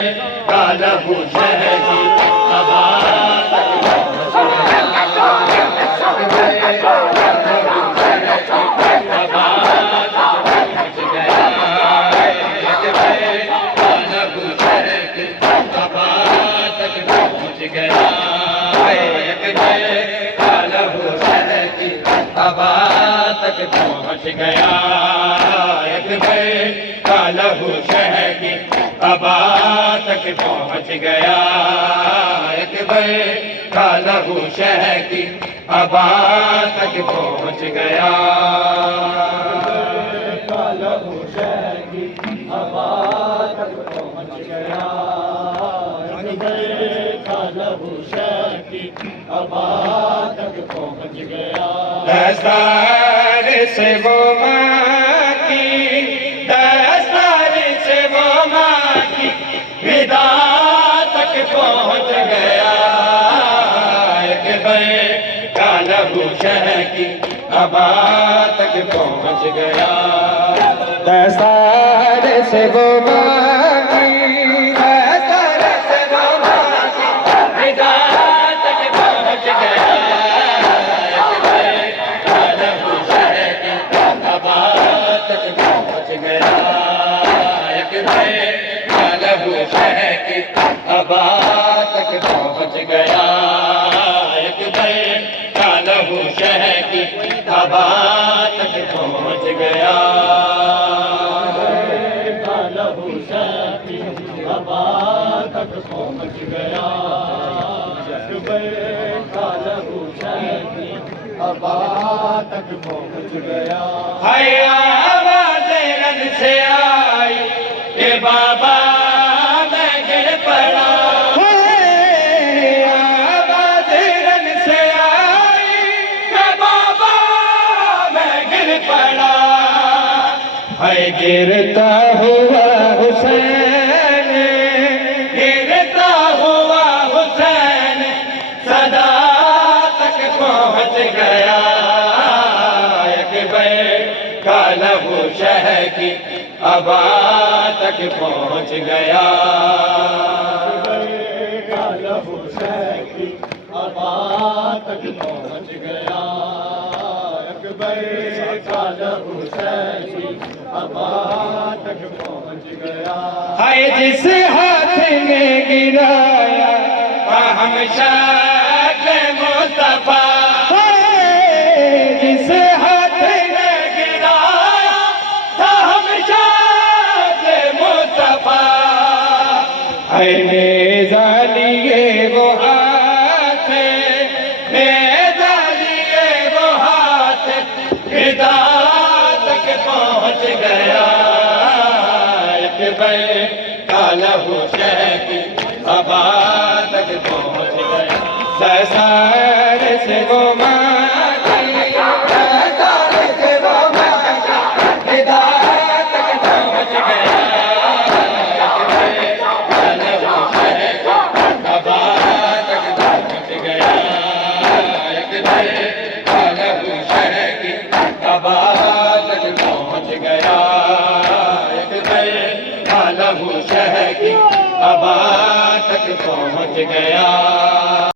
कालहू शहर की हवा तक पहुँच गया। कालहू शहर की हवा तक पहुँच गया। कालहू शहर की हवा तक पहुँच गया। कालहू शहर की हवा तक पहुँच गया। कालहू शहर की हवा तक पहुँच गया। दस्तार से वो माँ की, दस्तार से वो माँ की विदा तक पहुँच गया। कालहू शहर की हवा तक पहुँच गया। दस्तार से वो माँ की, दस्तार से वो माँ की विदा तक पहुँच गया। कालहू शहर की हवा तक पहुँच गया। कालहू शहर की हवा तक पहुँच गया। कालहू शहर की हवा तक पहुँच गया। कालहू शहर की हवा तक पहुँच गया। कालहू शहर की हवा तक पहुँच गया। हाय आवाज़ रन से आई कि बाबा मैं गिर पड़ा। आवाज़ रन से आई कि बाबा मैं गिर पड़ा। हाय गिरता हुआ हुसैन, गिरता हुआ हुसैन सदा तक पहुँच गया। कालहू शहर की हवा तक पहुँच गया। कालहू शहर की हवा तक पहुँच गया। कालहू शहर की हवा तक पहुँच गया। हाय जिस हाथ में गिराया हम शाह मुस्तफा, जिस हाथ में गिराया था हम शाह मुस्तफा। हाय नेज़ा लिए वो हाथ, नेज़ा लिए वो हाथ विदा तक पहुँच गया। कालहू शहर की हवा तक पहुँच गया। दस्तार से वो